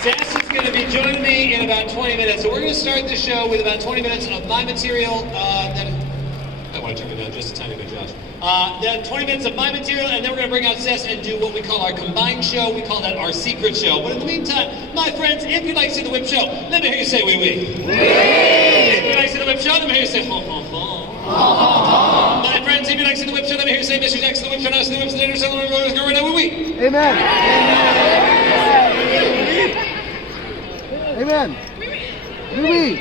Sass is going to be joining me in about 20 minutes. So we're going to start the show with about 20 minutes of my material. I want to turn it down just a tiny bit, Josh. 20 minutes of my material, and then we're going to bring out Sass and do what we call our combined show. We call that our secret show. But in the meantime, my friends, if you'd like to see the whip show, let me hear you say wee wee. Wee! If you'd like to see the whip show, let me hear you say ho ho ho. My friends, if you'd like to see the whip show, let me hear you say Mr. Jackson, the whip show, now see the whip, later, so we're going right now, wee wee. Amen. Amen. Wee wee.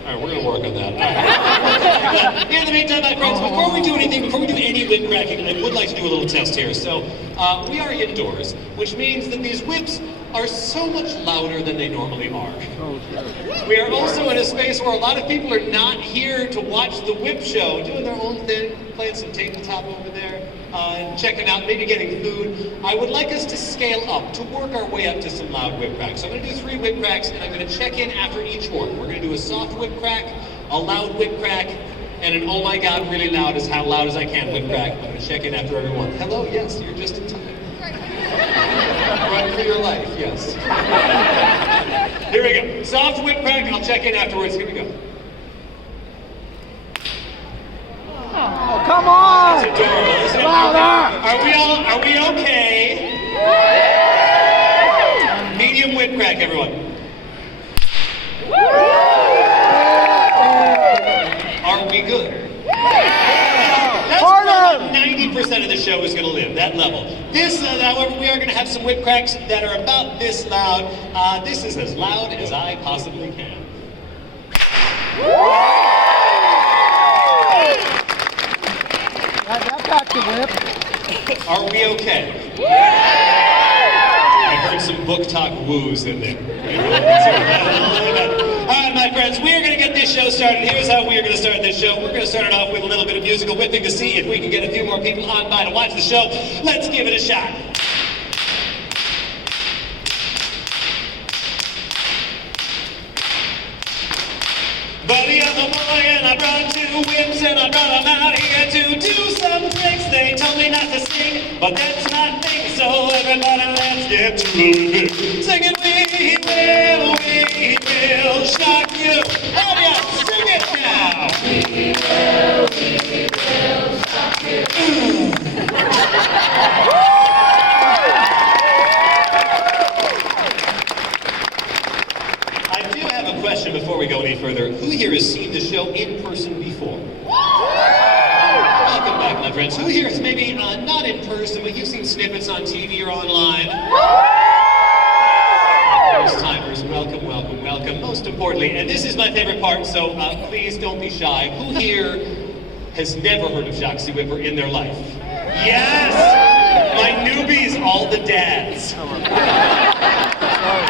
All right, we're going to work on that. All right. In the meantime, my friends, before we do any whip cracking, I would like to do a little test here. So, we are indoors, which means that these whips are so much louder than they normally are. We are also in a space where a lot of people are not here to watch the whip show, doing their own thing, playing some tabletop over there, and checking out, maybe getting food. I would like us to scale up, to work our way up to some loud whip cracks. So I'm going to do 3 whip cracks, and I'm going to check in after each one. We're going to do a soft whip crack, a loud whip crack, and an oh my god, really loud as how loud as I can whip crack. I'm going to check in after everyone. Hello, yes, you're just in time. Run for your life, yes. Here we go. Soft whip crack, I'll check in afterwards. Here we go. Oh, come on! It's adorable, isn't it? Louder! Are we okay? Medium whip crack, everyone. Are we good? That's where about 90% of the show is going to live, that level. This, however, we are going to have some whip cracks that are about this loud. This is as loud as I possibly can. That got the whip. Are we okay? I heard some book talk woos in there. Alright, my friends, we are going to get this show started. Here's how we are going to start this show. We're going to start it off with a little bit of musical whipping to see if we can get a few more people on by to watch the show. Let's give it a shot. Buddy, I'm a boy and I brought 2 whips and I brought them out here to do some tricks. They told me not to sing, but that's my thing. So everybody, let's get to it. Singing, we will shock you. Oh yeah, sing it now. We will shock you. I do have a question before we go any further. Who here has seen the show in person before? Welcome back, my friends. Who here is maybe not in person, but you've seen snippets on TV or online? First timers, welcome, welcome, welcome. Most importantly, and this is my favorite part, so please don't be shy. Who here has never heard of Jacques Whipper in their life? Yes! My newbies, all the dads.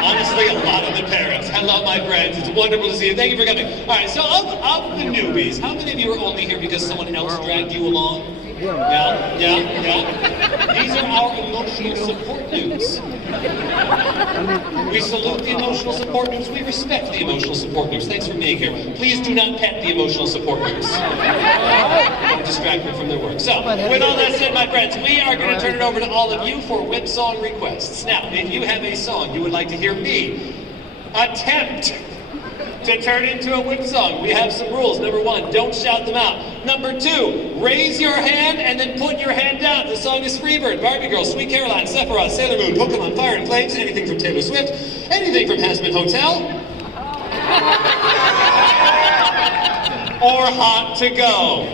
Honestly, a lot of the parents. Hello, my friends. It's wonderful to see you. Thank you for coming. All right, so of the newbies, how many of you are only here because someone else dragged you along? Yeah. These are our emotional support noobs. We salute the emotional support noobs. We respect the emotional support noobs. Thanks for being here. Please do not pet the emotional support noobs. Don't distract them from their work. So, with all that said, my friends, we are going to turn it over to all of you for whip song requests. Now, if you have a song you would like to hear me attempt to turn into a whip song, we have some rules. Number 1, don't shout them out. Number 2, raise your hand and then put your hand down. The song is Freebird, Barbie Girl, Sweet Caroline, Sephiroth, Sailor Moon, Pokemon, Fire and Flames, anything from Taylor Swift, anything from Hazbin Hotel, or Hot to Go.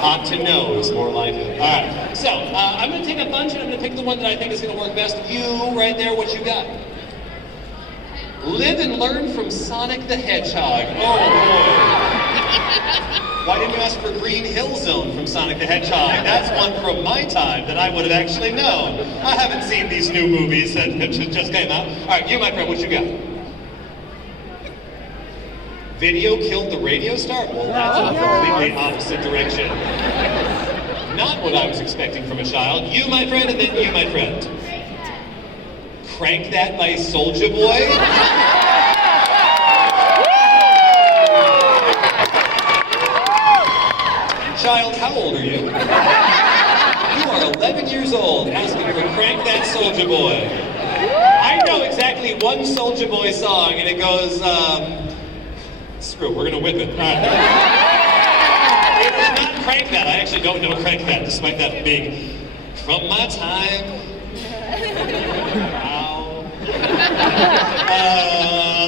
Hot to know is more like it. All right, so I'm going to take a bunch and I'm going to pick the one that I think is going to work best. You, right there, what you got? Live and learn from Sonic the Hedgehog. Oh boy. Why didn't you ask for Green Hill Zone from Sonic the Hedgehog? That's one from my time that I would have actually known. I haven't seen these new movies that just came out. All right, you, my friend, what you got? Video killed the radio star? Well, that's a completely opposite direction. Not what I was expecting from a child. You, my friend, and then you, my friend. Crank That by Soulja Boy? Child, how old are you? You are 11 years old, asking for Crank That Soulja Boy. I know exactly one Soulja Boy song, and it goes, screw it, we're gonna whip it. All right. It is not Crank That. I actually don't know Crank That, despite that being from my time. Wow.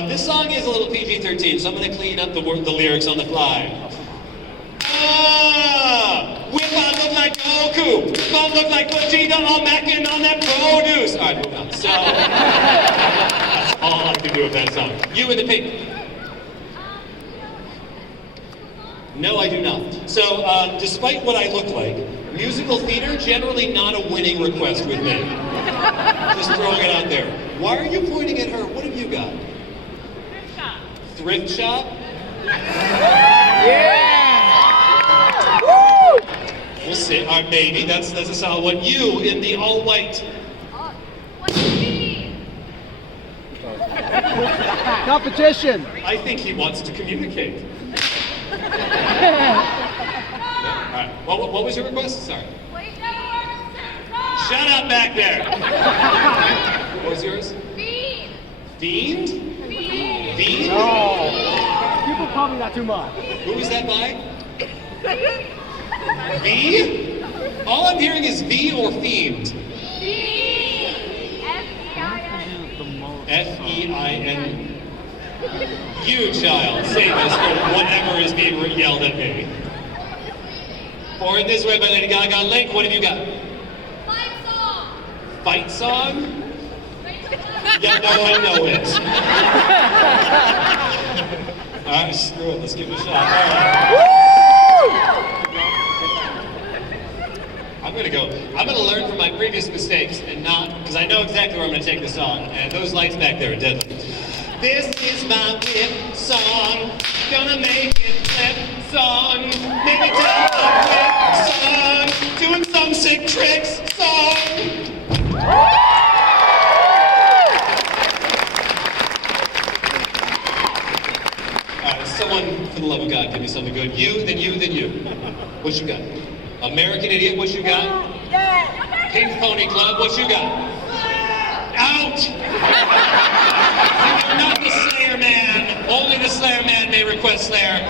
This song is a little PG-13, so I'm gonna clean up the lyrics on the fly. Whip on look like Goku. Whip on look like Vegeta. All macking on that produce. All right, moving on. So that's all I can do with that song. You in the pink. No, I do not. So, despite what I look like, musical theater generally not a winning request with me. Just throwing it out there. Why are you pointing at her? What have you got? Thrift shop. Yeah! We'll see. All right, maybe. That's a solid one. You in the all white. Competition. I think he wants to communicate. All right. What was your request? Sorry. Shut up back there. What was yours? Fiend. Fiend? Fiend? No. People call me that too much. Who was that by? V? All I'm hearing is V or Fiend. F-E-I-N. You, child, save us from whatever is being yelled at me. Born This Way by Lady Gaga. Link, what have you got? Fight song? Yeah, no, I know it. All right, screw it. Let's give it a shot. All right. I'm gonna learn from my previous mistakes and not, because I know exactly where I'm gonna take the song, and those lights back there are deadly. This is my whip song, gonna make it flip song, make it down the whip song, doing some sick tricks song. Someone, for the love of God, give me something good. You, then you, then you. What you got? American Idiot, what you got? Pink Pony Club, what you got? Out! You're not the Slayer Man. Only the Slayer Man may request Slayer.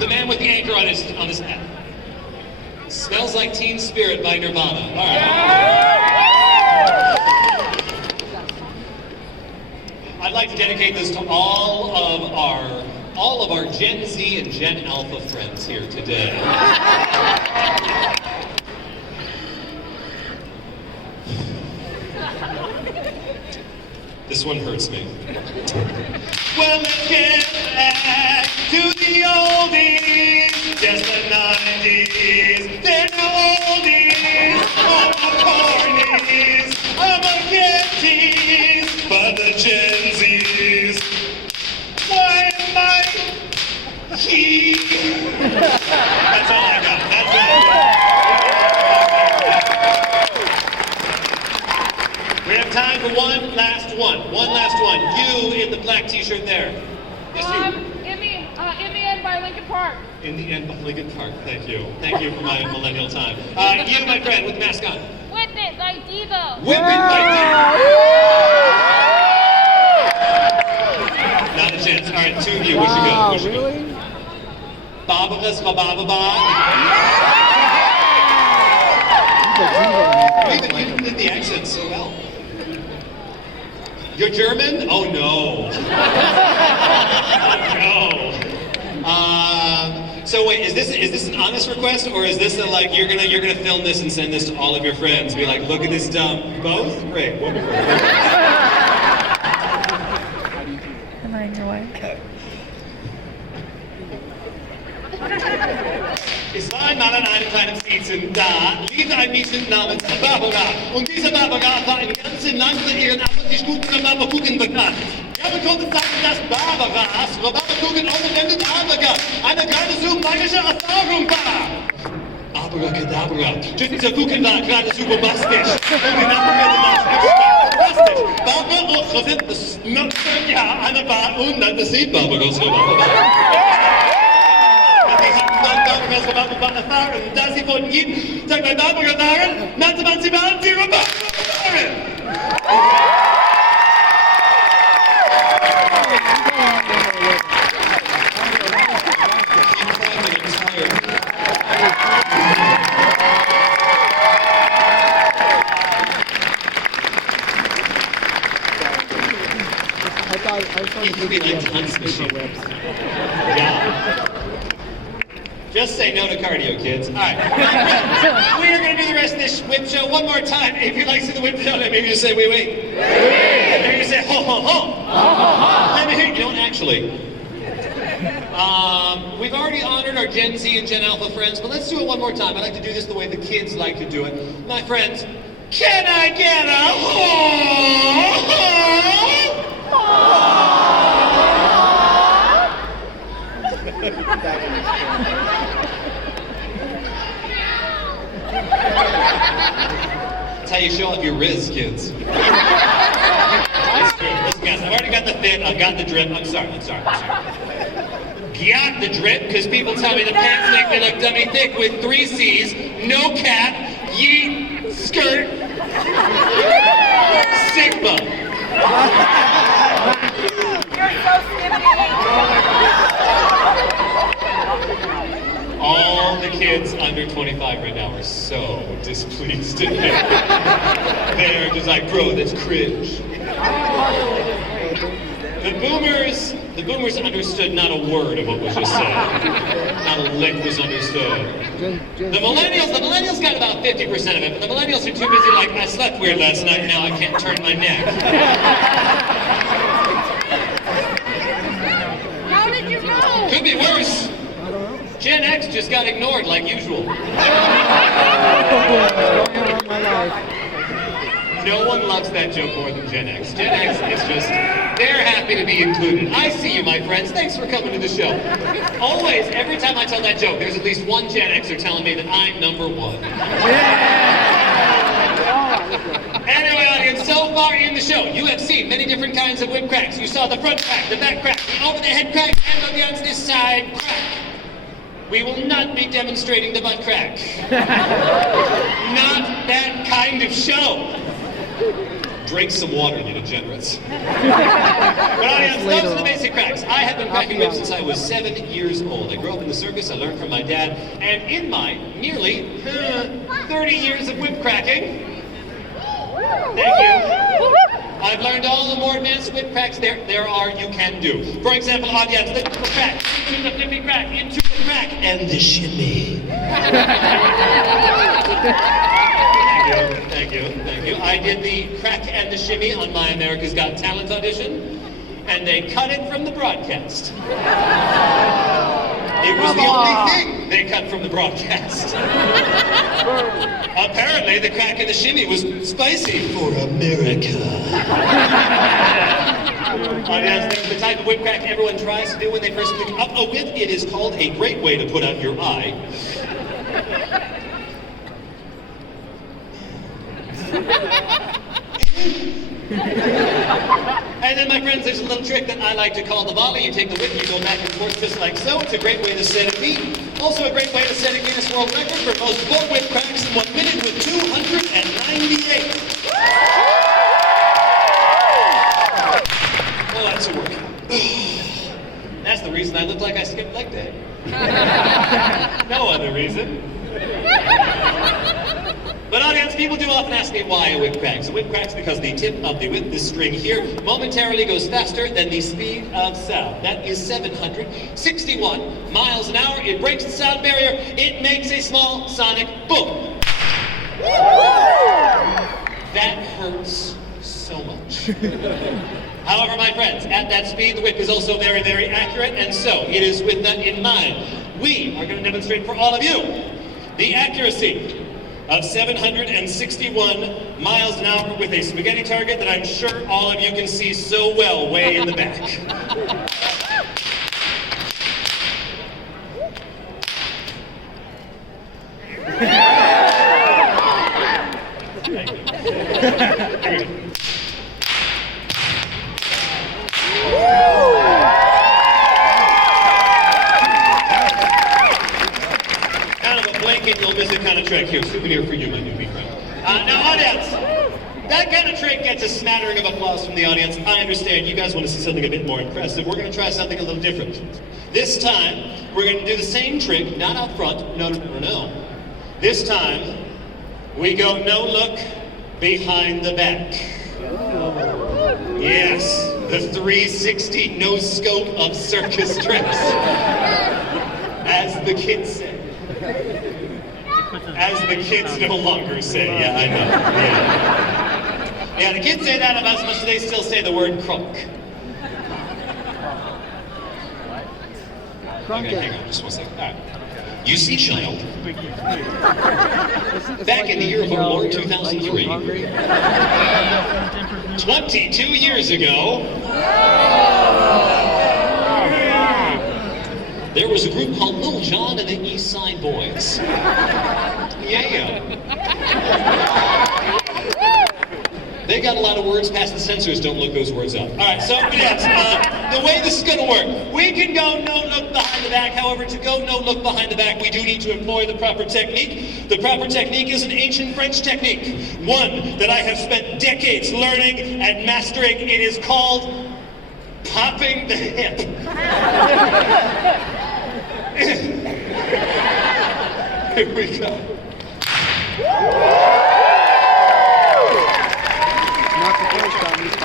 The man with the anchor on his hat. Smells Like Teen Spirit by Nirvana. All right. I'd like to dedicate this to all of our Gen Z and Gen Alpha friends here today. This one hurts me. Well, let's get back to the oldies, just the 90s. They're no oldies, all the cornies, I'm a Gettys, but the Gen Zs. Why am I he? That's all I got. That's it. We have time for one last one. One last one. You in the black t-shirt there. Yes, you. In the End by Linkin Park. In the End by Linkin Park. Thank you. Thank you for my millennial time. You, my friend, with the mask on. Witness by Devo. Whip it by Devo. Not a chance. All right, two of you. What you got? What you got? Really? Babagas Bababa. You did the accent so well. You're German? Oh no. Oh no. So wait, is this an honest request, or is this like you're gonna film this and send this to all of your friends? Be like, look at this dumb. Both? Great. Wonderful. Am I in your way? Es war einmal an einem kleinen Viehchen da, lebte ein Mädchen namens Barbara. Und diese Barbara war im ganzen Land für ihren abendlich guten Barbakuchen bekannt. Ja, wir konnten sagen, dass Barbaras Barbakuchen ohne Barbara eine kleine magische Erfahrung war. Abracadabra. Dieser Kuchen war gerade super bastisch. Und die Nachbarn waren fantastisch. Barbara auch verwendet das ja, eine Bar und dann das sieht Barbaras Barbara. Barbara erfahren. Da sie von jedem Tag bei Barbara waren, nannte man sie Barbara. saw You could be my tons machine. Yeah. Just say no to cardio, kids. All right. We are going to do the rest of this whip show one more time. If you'd like to see the whip show, maybe you say, wait. Maybe you say, ho, ho, ho. Let me hear you. You don't actually. We've already honored our Gen Z and Gen Alpha friends, but let's do it one more time. I'd like to do this the way the kids like to do it. My friends, can I get a ho? That's how you show off your Riz, kids. Listen, guys, I've already got the fit, I've got the drip. I'm sorry. Got the drip, because people tell me the pants make me look dummy thick with 3 C's, no cap, yeet, skirt, Sigma. You're so All the kids under 25 right now are so displeased today. They're just like, bro, that's cringe. The boomers understood not a word of what was just said. Not a lick was understood. The millennials got about 50% of it, but the millennials are too busy like, I slept weird last night, now I can't turn my neck. How did you know? Could be worse. Gen X just got ignored like usual. No one loves that joke more than Gen X. Gen X is just, they're happy to be included. I see you, my friends. Thanks for coming to the show. Always, every time I tell that joke, there's at least one Gen Xer telling me that I'm number 1. Anyway, audience, so far in the show, you have seen many different kinds of whip cracks. You saw the front crack, the back crack, the over-the-head crack, and on the opposite side crack. We will not be demonstrating the butt crack. Not that kind of show. Drink some water, you degenerates. But audience, those are the basic cracks. I have been cracking whips since I was 7 years old. I grew up in the circus, I learned from my dad, and in my nearly 30 years of whip cracking, thank you, I've learned all the more advanced whip cracks there are you can do. For example, audience, the triple crack, into the flippy crack, into the crack, and the shimmy. Thank you. I did the crack and the shimmy on my America's Got Talent audition, and they cut it from the broadcast. It was the only thing they cut from the broadcast. Apparently, the crack and the shimmy was spicy for America. That's the type of whip crack everyone tries to do when they first pick up a whip. It is called a great way to put out your eye. And then, my friends, there's a little trick that I like to call the volley. You take the whip, you go back and forth just like so. It's a great way to set a beat. Also a great way to set a Guinness World Record for most bull whip cracks in 1 minute with 298. Well, that's a workout. That's the reason I look like I skipped leg day. No other reason. But audience, people do often ask me why a whip cracks. A whip cracks because the tip of the whip, this string here, momentarily goes faster than the speed of sound. That is 761 miles an hour. It breaks the sound barrier. It makes a small sonic boom. That hurts so much. However, my friends, at that speed, the whip is also very, very accurate, and so it is with that in mind. We are going to demonstrate for all of you the accuracy of 761 miles an hour with a spaghetti target that I'm sure all of you can see so well way in the back. You'll miss it kind of trick. Here, souvenir for you, my newbie friend. Now, audience, that kind of trick gets a smattering of applause from the audience. I understand you guys want to see something a bit more impressive. We're going to try something a little different. This time, we're going to do the same trick, not out front. No. This time, we go no look behind the back. Yes, the 360 no scope of circus tricks. As the kids say. As the kids no longer say. Yeah, I know. Yeah, the kids say that about as much as they still say the word crunk. Okay, hang on, just one second. All right. You see, child, back in the year of our Lord 2003, 22 years ago, there was a group called Lil Jon and the East Side Boys. Yeah. They got a lot of words past the censors, don't look those words up. All right, so yes, the way this is gonna work, we can go no look behind the back. However, to go no look behind the back, we do need to employ the proper technique. The proper technique is an ancient French technique, one that I have spent decades learning and mastering. It is called popping the hip. Here we go.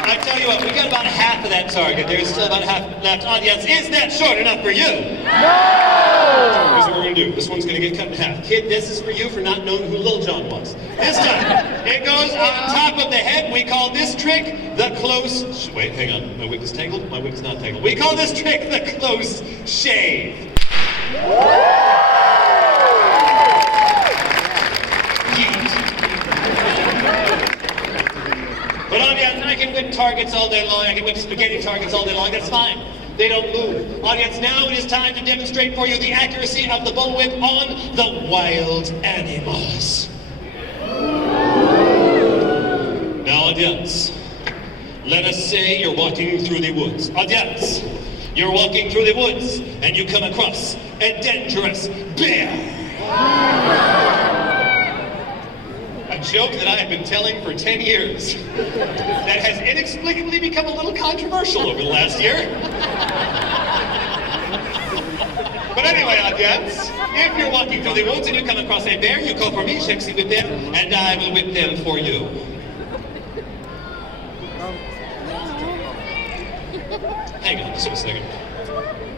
I tell you what, we got about half of that target. There's still about half left. Audience, is that short enough for you? No! Here's what we're gonna do. This one's gonna get cut in half. Kid, this is for you for not knowing who Lil Jon was. This time, it goes on top of the head. We call this trick the close... Wait, hang on. My whip is tangled? My whip is not tangled. We call this trick the close shave. But audience, I can whip targets all day long. I can whip spaghetti targets all day long. That's fine. They don't move. Audience, now it is time to demonstrate for you the accuracy of the bullwhip on the wild animals. Now, audience, let us say you're walking through the woods. Audience, you're walking through the woods and you come across a dangerous bear. A joke that I have been telling for 10 years that has inexplicably become a little controversial over the last year. But anyway, audience, if you're walking through the woods and you come across a bear, you call for me, sexy whip them, and I will whip them for you. Hang on, just a second.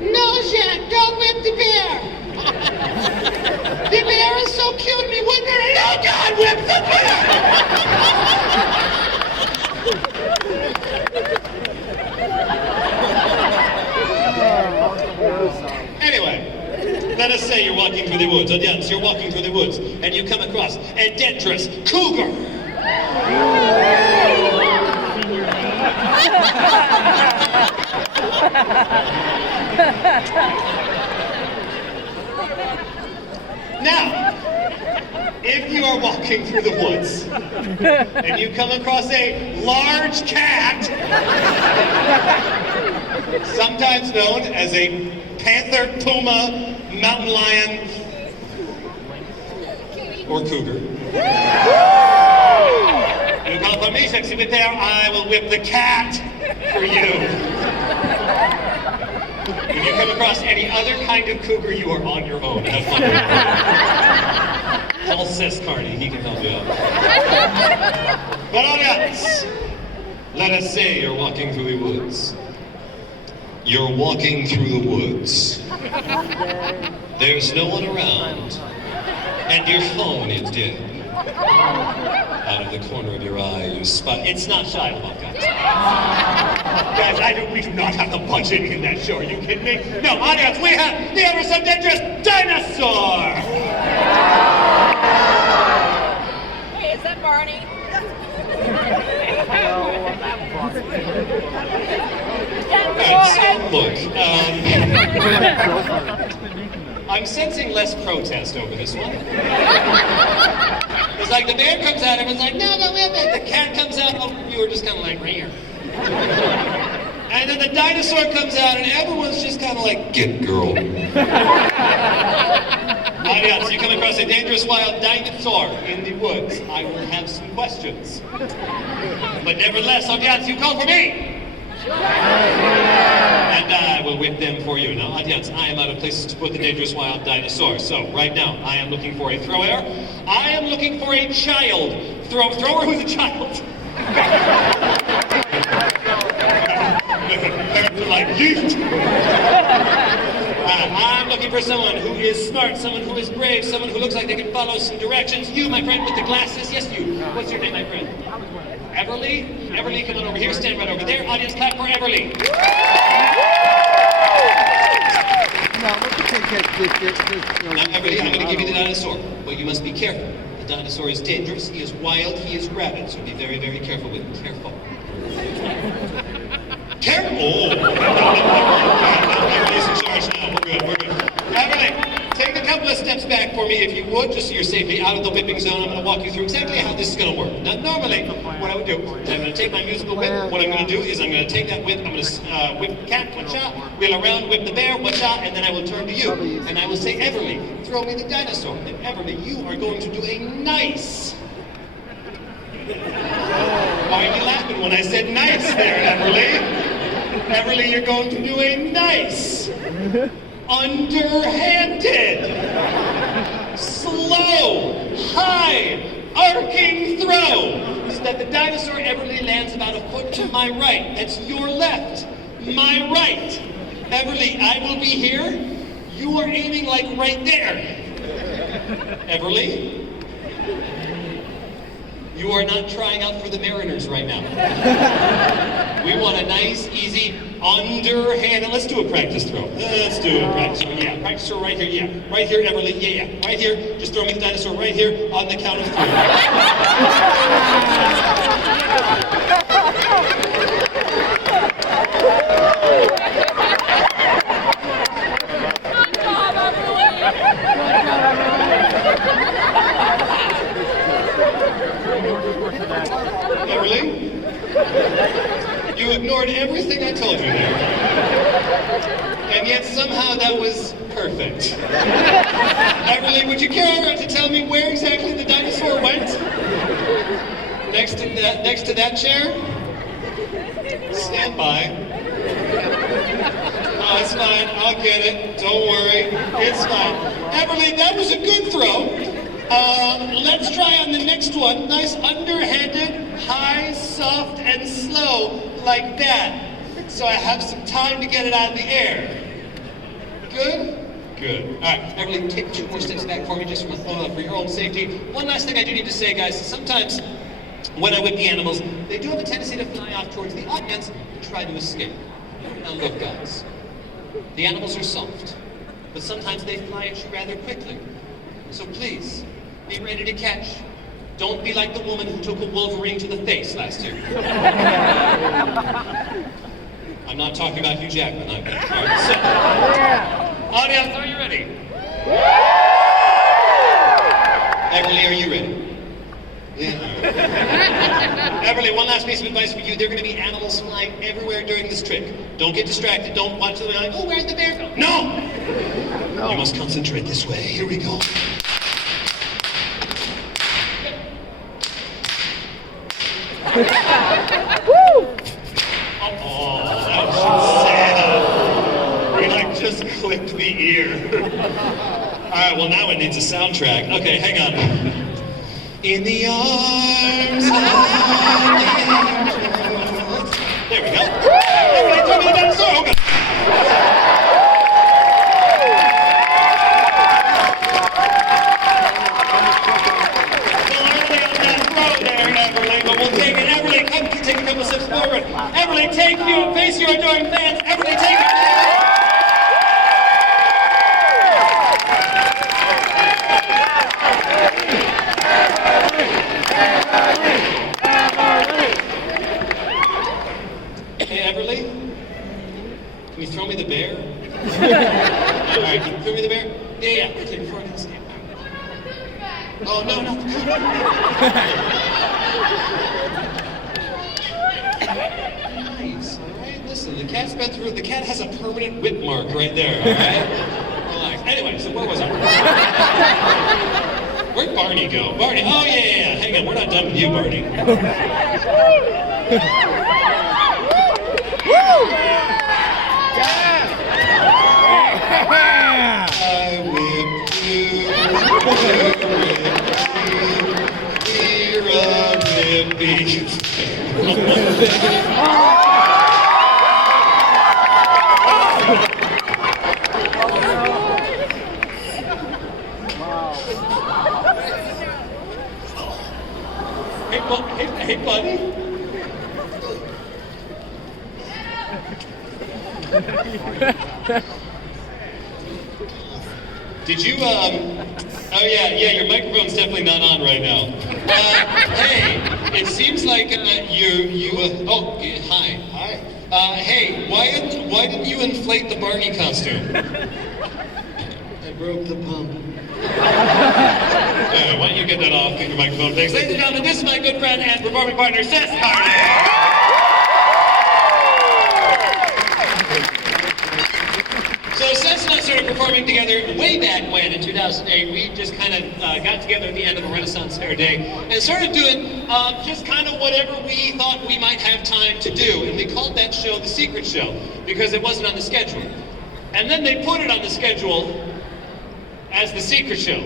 No, Jack, don't whip the bear. The bear is so cute, we wouldn't hurt it. Oh, God, whip the bear! Anyway, let us say you're walking through the woods. Audience, you're walking through the woods, and you come across a dangerous cougar. Now, if you are walking through the woods and you come across a large cat, sometimes known as a panther, puma, mountain lion, or cougar, you call for me, sexy whip there, I will whip the cat for you. If you come across any other kind of cougar, you are on your own. Have fun. Call Seth Carney, he can help you out. But audience, let us say you're walking through the woods. You're walking through the woods. There's no one around, and your phone is dead. Out of the corner of your eye, you spot... It's not Shia LaBeouf, guys. Guys, we do not have the budget in that show. Are you kidding me? No, audience, we have the ever so dangerous dinosaur! Hey, is that Barney? Alright, so look, I'm sensing less protest over this one. It's like the bear comes out, everyone's like, no, whip it. The cat comes out, you were just kind of like, right here. And then the dinosaur comes out, and everyone's just kind of like, get girl. Audience, you come across a dangerous wild dinosaur in the woods. I will have some questions. But nevertheless, audience, you call for me. And I will whip them for you. Now, audience, I am out of places to put the dangerous wild dinosaur. So, right now, I am looking for a thrower. I am looking for a child. Thrower who's a child. Yeet. I'm looking for someone who is smart, someone who is brave, someone who looks like they can follow some directions. You, my friend, with the glasses. Yes, you. What's your name, my friend? Everly? Everly, come on over here. Stand right over there. Audience, clap for Everly. Now, what the kid gets Now, Everly, I'm going to give you the dinosaur, but you must be careful. The dinosaur is dangerous. He is wild. He is rabid. So be very, very careful with him. Careful. Careful. Oh, Everly's in charge now. We're good. We're good. Everly, take a couple of steps back for me, if you would, just so you're safely out of the whipping zone. I'm going to walk you through exactly how this is going to work. Now, normally, what I would do is I'm going to take my musical whip. What I'm going to do is I'm going to take that whip. I'm going to whip the cat, watcha, wheel around, whip the bear, watcha, and then I will turn to you. And I will say, Everly, throw me the dinosaur. And Everly, you are going to do a nice. Why are you laughing when I said nice there, Everly? Everly, you're going to do a nice, underhanded, slow, high, arcing throw, so that the dinosaur Everly lands about a foot to my right. That's your left, my right. Everly, I will be here. You are aiming like right there. Everly, you are not trying out for the Mariners right now. We want a nice, easy, underhanded. Let's do a practice throw. Let's do a practice throw. Yeah, practice throw right here. Yeah, right here, Everly. Yeah, yeah, right here. Just throw me the dinosaur right here on the count of 3. Everly, you ignored everything I told you there. And yet somehow that was perfect. Everly, would you care to tell me where exactly the dinosaur went? Next to that chair? Stand by. Oh, it's fine. I'll get it. Don't worry. It's fine. Everly, that was a good throw. Let's try on the next one. Nice underhanded, high, soft, and slow, like that. So I have some time to get it out of the air. Good? Good. All right, Everly, take 2 more steps back for me, just for your own safety. One last thing I do need to say, guys. Sometimes when I whip the animals, they do have a tendency to fly off towards the audience and try to escape. Now look, guys. The animals are soft, but sometimes they fly at you rather quickly. So please, be ready to catch. Don't be like the woman who took a wolverine to the face last year. I'm not talking about Hugh Jackman. All right, so, audience, are you ready? Everly, are you ready? Yeah. Everly, one last piece of advice for you. There are going to be animals flying everywhere during this trick. Don't get distracted. Don't watch them like, oh, where's the bear go? No! You must concentrate this way. Here we go. Oh, that was sad. We like just clipped the ear. All right, well now it needs a soundtrack. Okay, hang on. In the arms of the angels. There we go. Everybody tell me the dinosaur. Oh, God. Take a couple steps forward. Everly, face your adoring fans. Everly, take it. Hey, Everly, can you throw me the bear? All right, can you throw me the bear? Yeah. Take it forward. Oh, no. Nice, all right? Listen, the cat's been through, the cat has a permanent whip mark right there, all right? Relax. Anyway, so where was I? Where'd Barney go? Barney, oh yeah. Hang on, we're not done with you, Barney. I whip you, we're a whippy. Hey, buddy. Did you, oh yeah, your microphone's definitely not on right now. Hey, it seems like oh, yeah, hi. Hi. Hey, why didn't you inflate the Barney costume? I broke the pump. Why don't you get that off, get your microphone fixed. Ladies and gentlemen, this is my good friend and performing partner, Seth Hardy. So Seth and I started performing together way back when, in 2008. We just kind of got together at the end of a Renaissance Fair day and started doing just kind of whatever we thought we might have time to do. And we called that show The Secret Show because it wasn't on the schedule. And then they put it on the schedule as The Secret Show.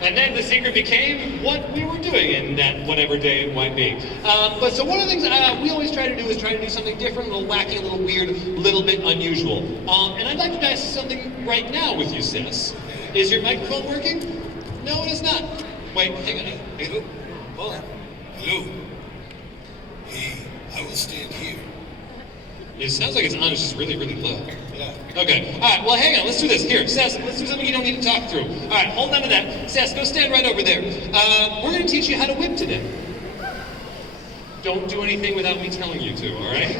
And then The Secret became what we were doing in that whatever day it might be. But so one of the things we always try to do is try to do something different, a little wacky, a little weird, a little bit unusual. And I'd like to dice something right now with you, Sis. Is your microphone working? No, it is not. Wait, hang on. Hello? Oh. Hello. Hey, I will stand here. It sounds like it's on, it's just really, really low. Yeah. Okay, all right, well, hang on, let's do this. Here, Sess, let's do something you don't need to talk through. All right, hold on to that. Sess, go stand right over there. We're going to teach you how to whip today. Don't do anything without me telling you to, all right?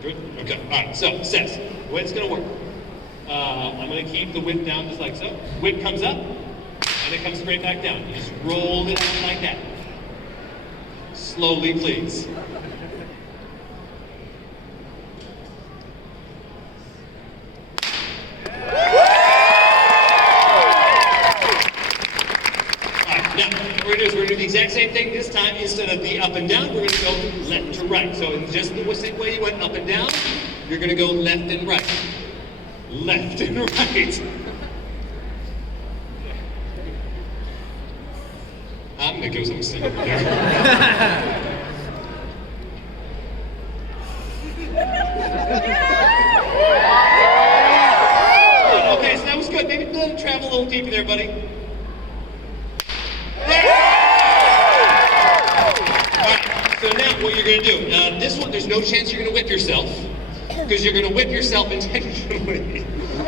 Good? Okay, all right, so, Sess, the way it's going to work. I'm going to keep the whip down just like so. Whip comes up, and it comes straight back down. You just roll it out like that. Slowly, please. We're going to do the exact same thing this time. Instead of the up and down, we're going to go left to right. So in just the same way you went up and down, you're going to go left and right. Left and right. I'm going to go something sing over there. Okay, so that was good. Maybe let it travel a little deeper there, buddy. So now what you're going to do, this one, there's no chance you're going to whip yourself, because you're going to whip yourself intentionally.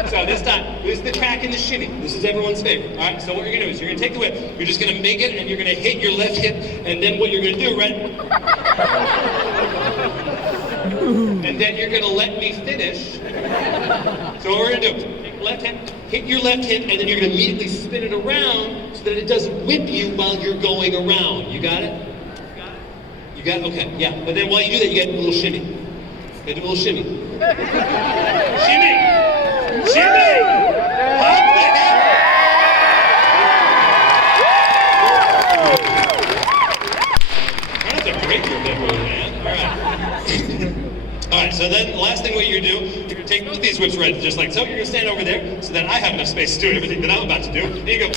So this time, this is the track and the shimmy. This is everyone's favorite. All right, so what you're going to do is you're going to take the whip, you're just going to make it, and you're going to hit your left hip, and then what you're going to do, right? And then you're going to let me finish. So what we're going to do, take the left hip, hit your left hip, and then you're going to immediately spin it around so that it doesn't whip you while you're going around. You got it? You got it? Okay, yeah. But then while you do that, you got to do a little shimmy. You got to do a little shimmy. Shimmy! Shimmy! Hop the hip! That's a great tempo, man. All right, so then the last thing what you're going to do, you're going to take both these whips right, just like so. You're going to stand over there so that I have enough space to do everything that I'm about to do. Here you go.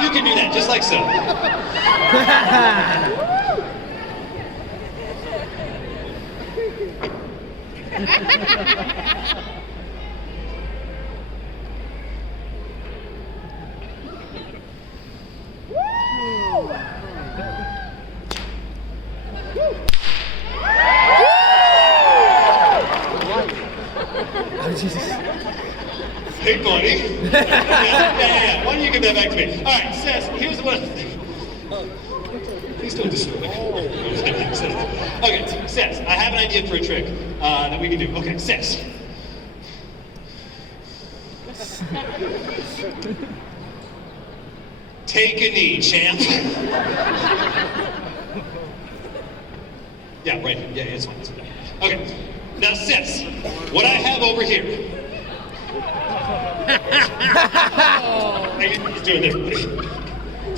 You can do that, just like so. Hey, buddy. Yeah. Why don't you give that back to me? All right, Sess, here's one thing. Please don't disturb me. Okay, Sess, I have an idea for a trick that we can do. Okay, Sess. Take a knee, champ. Yeah, right. Yeah, it's fine. It's fine. Okay, now, Sess, what I have over here. He's doing this.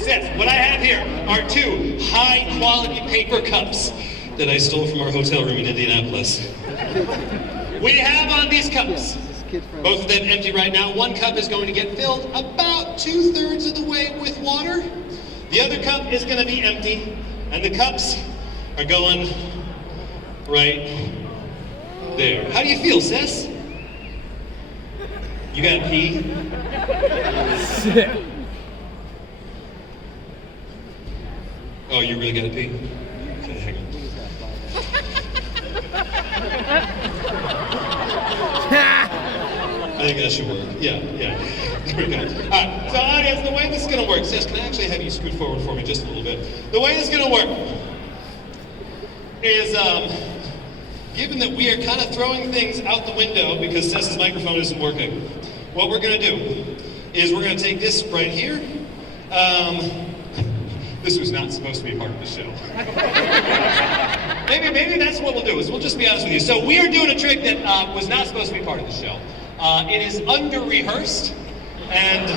Seth, what I have here are 2 high-quality paper cups that I stole from our hotel room in Indianapolis. We have on these cups. Both of them empty right now. One cup is going to get filled about 2/3 of the way with water. The other cup is going to be empty, and the cups are going right there. How do you feel, sis? You gotta pee? Oh, you really gotta pee? Okay, hang on. I think that should work. Yeah. There we go. Alright, so audience, the way this is gonna work, sis, can I actually have you scoot forward for me just a little bit? The way this is gonna work is, given that we are kind of throwing things out the window because Sess's microphone isn't working, what we're gonna do is we're gonna take this right here. This was not supposed to be part of the show. maybe that's what we'll do, is we'll just be honest with you. So we are doing a trick that was not supposed to be part of the show. It is under-rehearsed, and,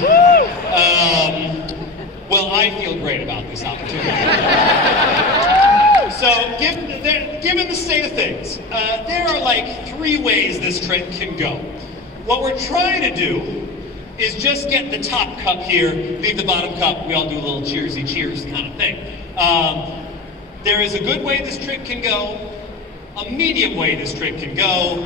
well, I feel great about this opportunity. So, given the state of things, there are like 3 ways this trick can go. What we're trying to do is just get the top cup here, leave the bottom cup. We all do a little cheersy cheers kind of thing. There is a good way this trick can go, a medium way this trick can go,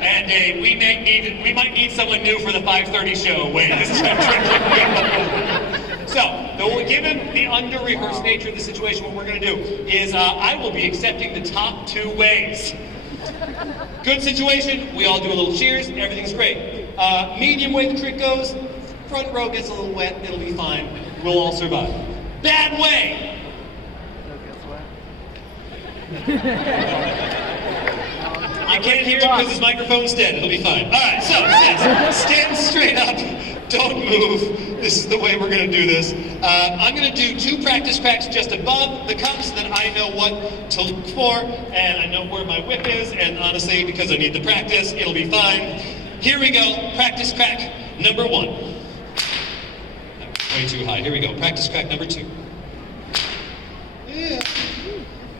and we might need someone new for the 5:30 show way this trick can go. So, given the under-rehearsed nature of the situation, what we're going to do is I will be accepting the top 2 ways. Good situation, we all do a little cheers, everything's great. Medium way the trick goes, front row gets a little wet, it'll be fine, we'll all survive. Bad way! You can't hear him because his microphone's dead, it'll be fine. Alright, so, stand straight up, don't move. This is the way we're going to do this. I'm going to do 2 practice cracks just above the cups so that I know what to look for, and I know where my whip is, and honestly, because I need the practice, it'll be fine. Here we go, practice crack number 1. Way too high, here we go, practice crack number 2. Yeah.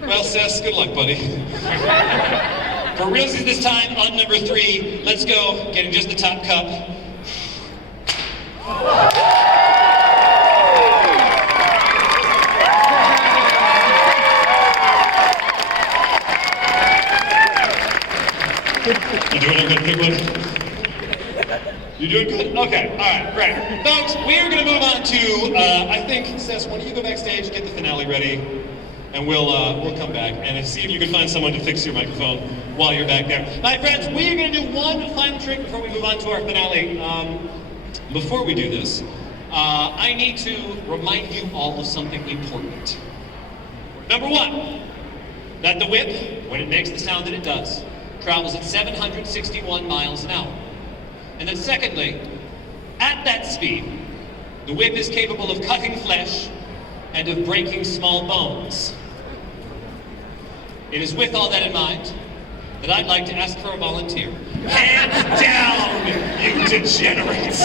Well, Sess, good luck, buddy. For realsies this time, on number 3, let's go, getting just the top cup. You doing a good, big one? You doing good? Okay, all right, great. Folks, we are going to move on to, I think, Sess, why don't you go backstage, get the finale ready, and we'll come back and see if you can find someone to fix your microphone while you're back there. My friends, we are going to do one final trick before we move on to our finale. Before we do this, I need to remind you all of something important. Number 1, that the whip, when it makes the sound that it does, travels at 761 miles an hour. And then secondly, at that speed, the whip is capable of cutting flesh and of breaking small bones. It is with all that in mind that I'd like to ask for a volunteer. Hands down, you degenerates!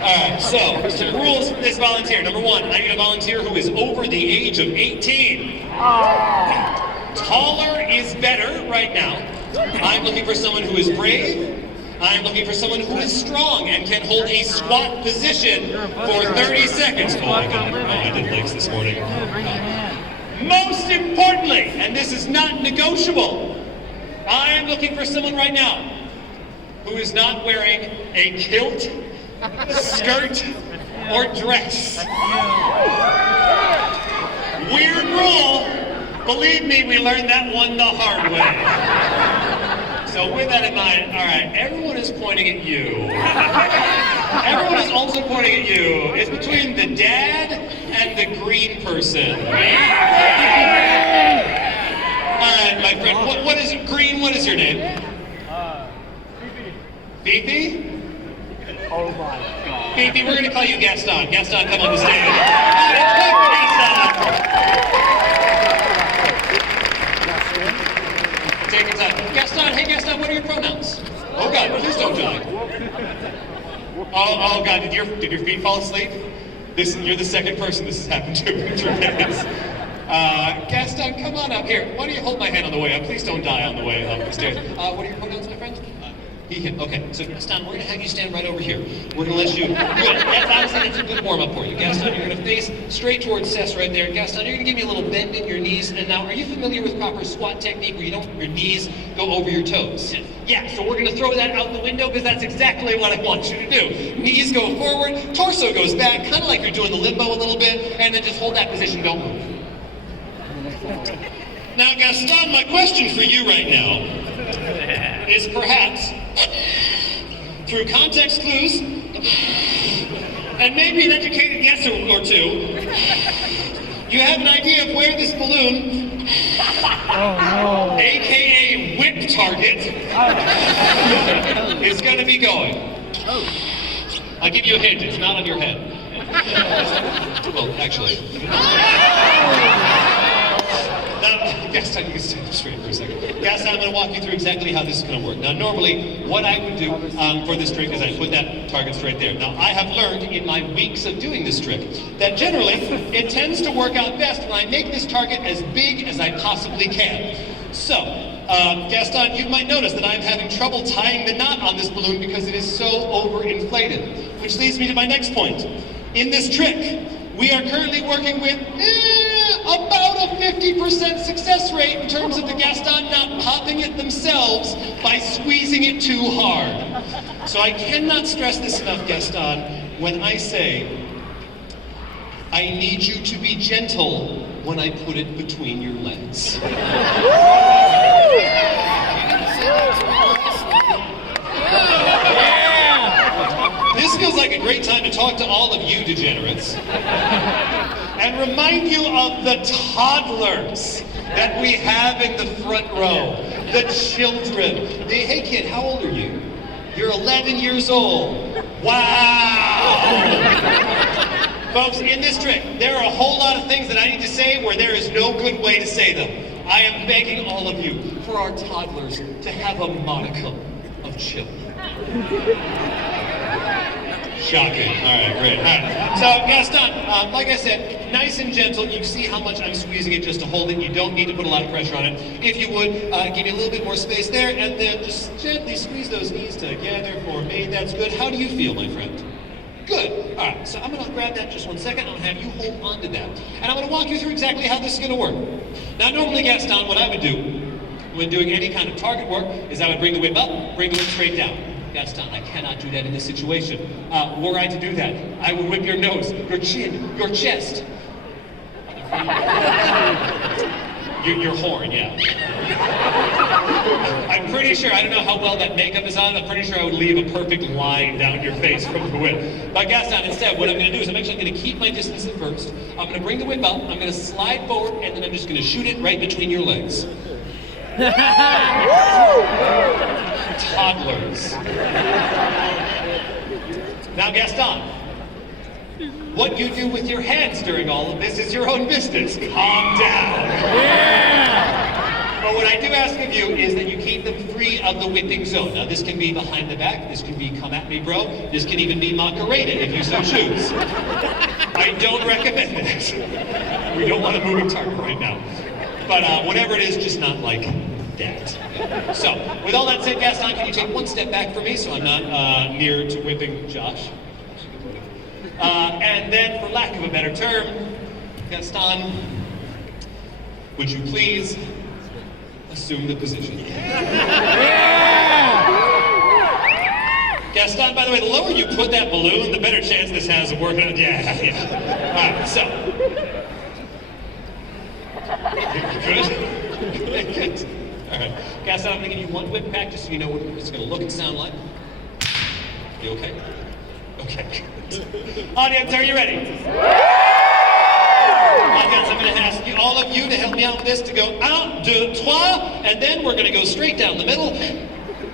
Alright, so, some rules for this volunteer. Number 1, I need a volunteer who is over the age of 18. Taller is better right now. I'm looking for someone who is brave. I'm looking for someone who is strong and can hold a squat position for 30 seconds. Oh my God, I did legs this morning. Most importantly, and this is not negotiable, I am looking for someone right now who is not wearing a kilt, skirt, or dress. Weird rule. Believe me, we learned that one the hard way. So with that in mind, all right, everyone is pointing at you. Everyone is also pointing at you. It's between the dad and the green person. All right, my friend, what is it? Green, what is your name? Fifi? Oh my God. Fifi, we're gonna call you Gaston. Gaston, come on the stage. All right, it's time for Gaston. Take your time. Gaston, hey Gaston, what are your pronouns? Oh God, please don't die. Oh God, did your feet fall asleep? You're the second person this has happened to in 2 minutes. Gaston, come on up here. Why don't you hold my hand on the way up? Please don't die on the way up the stairs. What are your pronouns, my friend? He can. Okay, so Gaston, we're going to have you stand right over here. We're going to let you. Good. That's honestly, that's a good warm up for you. Gaston, you're going to face straight towards Cess right there. Gaston, you're going to give me a little bend in your knees. And now, are you familiar with proper squat technique where you don't your knees go over your toes? Yeah. So we're going to throw that out the window because that's exactly what I want you to do. Knees go forward, torso goes back, kind of like you're doing the limbo a little bit, and then just hold that position. Don't move. Now, Gaston, my question for you right now is perhaps, through context clues, and maybe an educated guess or two, you have an idea of where this balloon, aka whip target, is going to be going. I'll give you a hint, it's not on your head. Well, actually. Now, Gaston, you can stand up straight for a second. Gaston, I'm going to walk you through exactly how this is going to work. Now, normally, what I would do for this trick is I put that target straight there. Now, I have learned in my weeks of doing this trick that generally, it tends to work out best when I make this target as big as I possibly can. So, Gaston, you might notice that I'm having trouble tying the knot on this balloon because it is so overinflated. Which leads me to my next point. In this trick, we are currently working with about a 50% success rate in terms of the Gaston not popping it themselves by squeezing it too hard. So I cannot stress this enough, Gaston, when I say, I need you to be gentle when I put it between your legs. This feels like a great time to talk to all of you degenerates and remind you of the toddlers that we have in the front row. The children. Hey kid, how old are you? You're 11 years old. Wow! Folks, in this trick, there are a whole lot of things that I need to say where there is no good way to say them. I am begging all of you, for our toddlers, to have a modicum of chill. Shocking. All right, great. All right. So, Gaston, like I said, nice and gentle. You see how much I'm squeezing it just to hold it. You don't need to put a lot of pressure on it. If you would, give me a little bit more space there, and then just gently squeeze those knees together for me. That's good. How do you feel, my friend? Good. All right, so I'm going to grab that just 1 second. I'm going to have you hold on to that. And I'm going to walk you through exactly how this is going to work. Now, normally, Gaston, what I would do when doing any kind of target work is I would bring the whip up, bring the whip straight down. Gaston, I cannot do that in this situation. Were I to do that, I would whip your nose, your chin, your chest. Your horn, yeah. I'm pretty sure, I don't know how well that makeup is on, I'm pretty sure I would leave a perfect line down your face from the whip. But Gaston, instead, what I'm going to do is I'm actually going to keep my distance at first. I'm going to bring the whip up, I'm going to slide forward, and then I'm just going to shoot it right between your legs. Toddlers. Now, Gaston, what you do with your hands during all of this is your own business. Calm down. Yeah. But what I do ask of you is that you keep them free of the whipping zone. Now, this can be behind the back. This can be come at me, bro. This can even be Macarena if you so choose. I don't recommend it. We don't want a moving target right now. But whatever it is, just not like that. So, with all that said, Gaston, can you take one step back for me so I'm not near to whipping Josh? And then, for lack of a better term, Gaston, would you please assume the position? Gaston, by the way, the lower you put that balloon, the better chance this has of working out. Yeah. All right, so. Good? Good. All right. Gaston, I'm going to give you one whip back just so you know what it's going to look and sound like. You okay? Okay. Audience, are you ready? Audience, I'm going to ask all of you to help me out with this to go 1, 2, 3, and then we're going to go straight down the middle,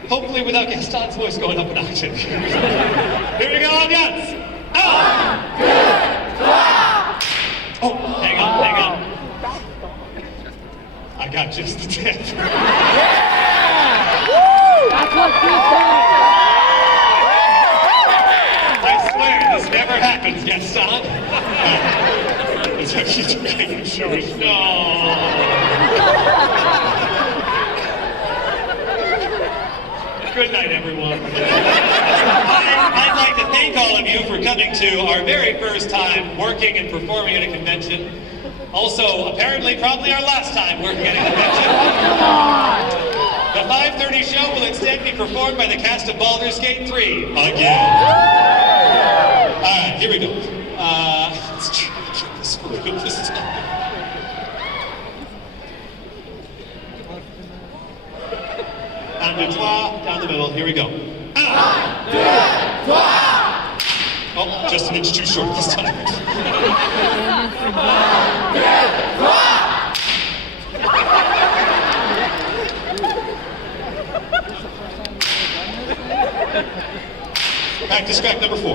hopefully without Gaston's voice going up an octave. Here we go, audience. 1, 2, 3. Oh, hang on. I got just the tip. That's what she said. I swear, this never happens, Gaston. It's actually dragging shoes. No. Good night, everyone. I'd like to thank all of you for coming to our very first time working and performing at a convention. Also, apparently, probably our last time working at a convention. The 5:30 show will instead be performed by the cast of Baldur's Gate 3 again. All right, here we go. Let's try to get this for real this time. Un, deux, trois, down the middle. Here we go. Un, deux, trois. Oh, just an inch too short this time. Practice crack number 4.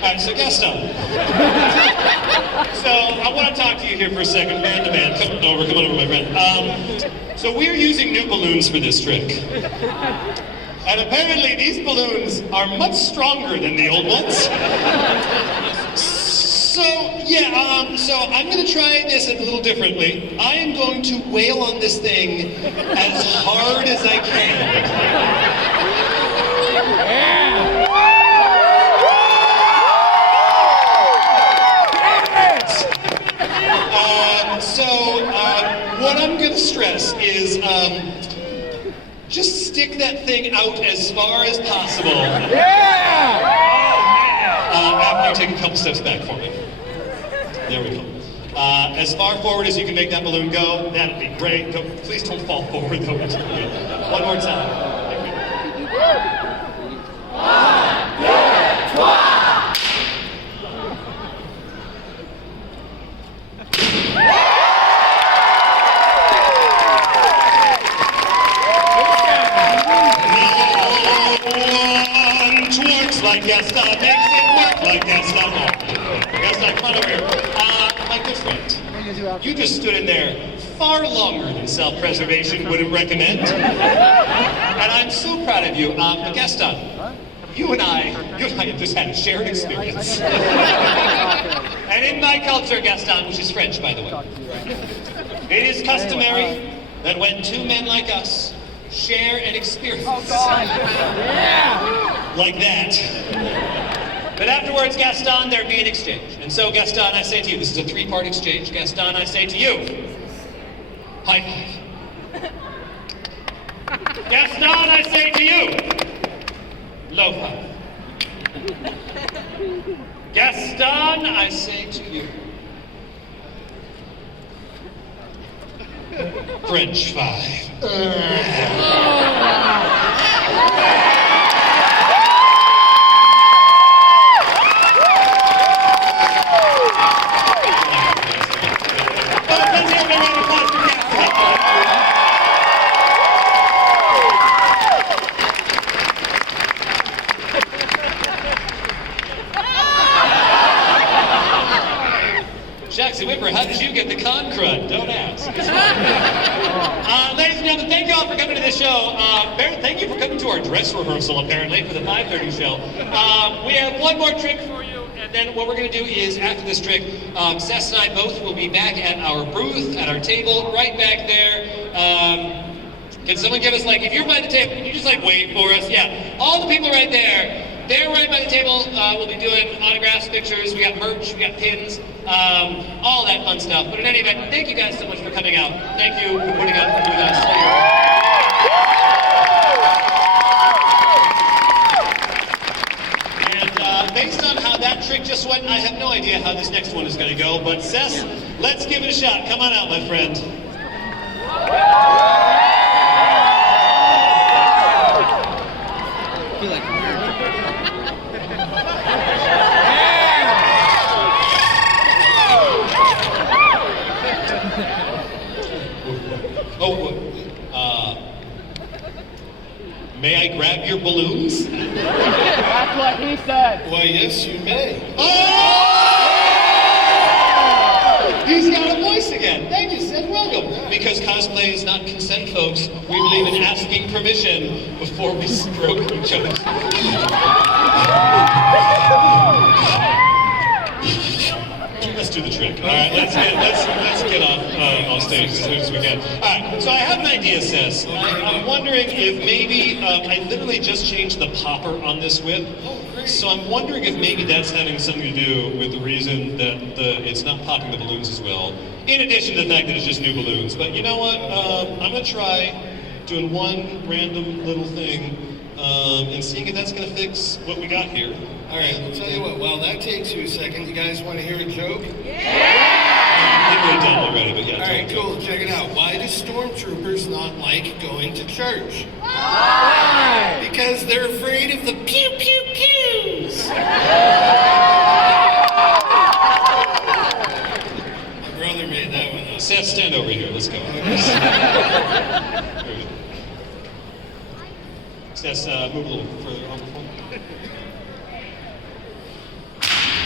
All right, so Gaston. So I want to talk to you here for a second, man to man. Come on over, my friend. So we're using new balloons for this trick. And apparently these balloons are much stronger than the old ones. So, yeah, so I'm going to try this a little differently. I am going to wail on this thing as hard as I can. What I'm going to stress is just stick that thing out as far as possible. After you take a couple steps back for me. There we go. As far forward as you can make that balloon go, that'd be great. Please don't fall forward though. One more time. Like Gaston makes it work like Gaston. Gaston, come on over here. My good friend, you just stood in there far longer than self-preservation would recommend. And I'm so proud of you. Gaston, you and I have just had a shared experience. And in my culture, Gaston, which is French, by the way, it is customary that when two men like us share an experience like that, but afterwards, Gaston, there be an exchange. And so, Gaston, I say to you, this is a 3-part exchange. Gaston, I say to you, high five. Gaston, I say to you, low five. Gaston, I say to you, French five. Jackson Whipper, how did you get the con crud? Don't ask. Ladies and gentlemen, thank you all for coming to this show. Thank you for coming to our dress rehearsal, apparently, for the 5:30 show. We have one more trick for you, and then what we're going to do is, after this trick, Seth and I both will be back at our booth, at our table, right back there. Can someone give us, like, if you're by the table, can you just, like, wave for us? Yeah, all the people right there. They're right by the table. We'll be doing autographs, pictures. We got merch, we got pins, all that fun stuff. But in any event, thank you guys so much for coming out. Thank you for putting up with us. And based on how that trick just went, I have no idea how this next one is going to go. But Seth, let's give it a shot. Come on out, my friend. May I grab your balloons? That's what he said. Why, yes, you may. Oh! He's got a voice again. Thank you, Seth. Welcome. Because cosplay is not consent, folks. We believe in asking permission before we stroke each other. stage as soon as we can. All right, so I have an idea, Sess. I'm wondering if maybe, I literally just changed the popper on this whip. So I'm wondering if maybe that's having something to do with the reason that it's not popping the balloons as well. In addition to the fact that it's just new balloons. But you know what? I'm gonna try doing one random little thing and seeing if that's gonna fix what we got here. All right, I'll tell you what, while that takes you a second, you guys want to hear a joke? I think we're done already, but yeah. All right, cool, check it out. Why do stormtroopers not like going to church? Why? Because they're afraid of the pew pew pews. My brother made that one up. Seth, stand over here. Let's go. Seth, move a little further on the phone.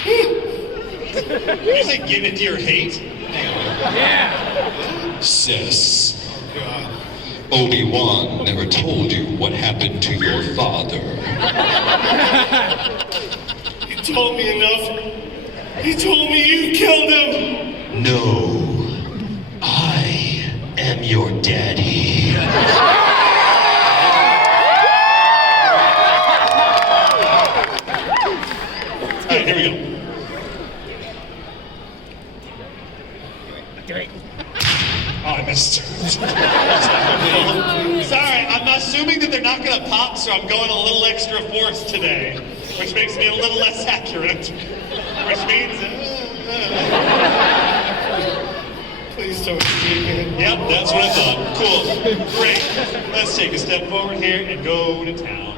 Did you say give it to your hate? Yeah. Sis, Oh, God. Obi-Wan never told you what happened to your father. He told me enough. He told me you killed him. No, I am your daddy. All right, here we go. Oh, I missed. Sorry, I'm assuming that they're not going to pop, so I'm going a little extra force today, which makes me a little less accurate. Which means. Please don't speak it. Yep, that's what I thought. Cool. Great. Let's take a step forward here and go to town.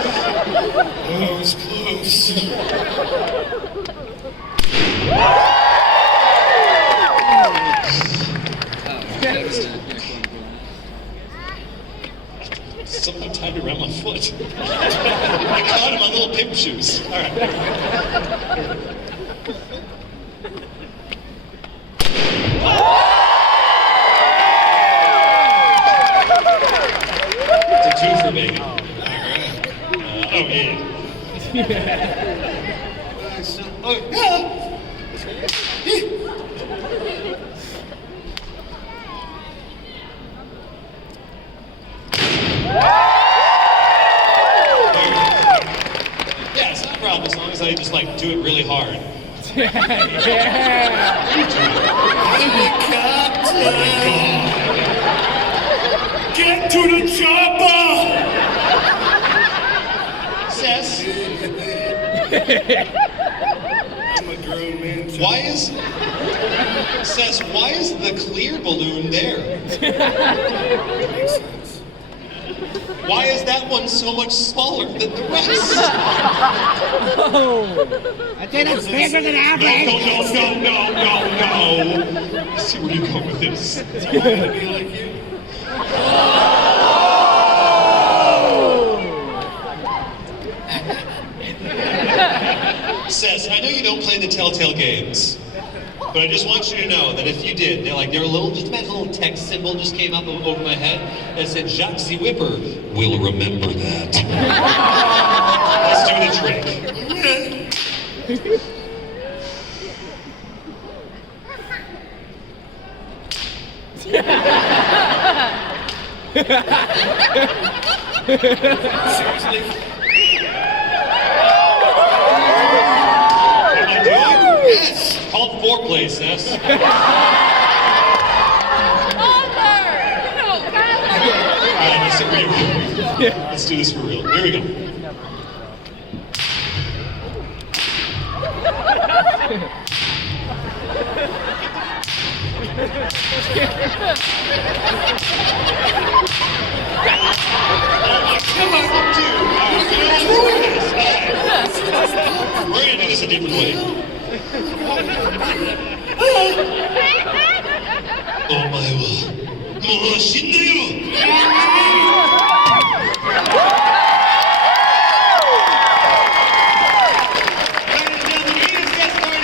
That was close. Something tied around my foot. I caught him on little pimp shoes. All right. It's a twofer, baby. Oh, yeah. Oh, Yeah, it's not a problem as long as I just like do it really hard. Yeah. get to the chopper! Sess, I'm a grown man. why is the clear balloon there? Makes sense. Why is that one so much smaller than the rest? I think it's bigger than No, average. no. I see where you're going with this. I want to be like you. Sess, I know you don't play the Telltale games, but I just want you to know that if you did, just imagine a little text symbol just came up over my head that said Jacques the Whipper will remember that. Let's do the trick. Seriously? What am I doing? Yes! It's called foreplay, Sess. Alright, let's do this for real. Here we go. Come on, dude. We're gonna do this a different way. Oh my god. もう死んだよ Ladies and gentlemen,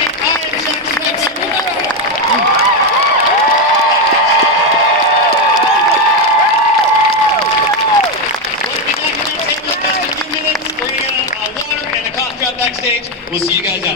We'll see you guys out.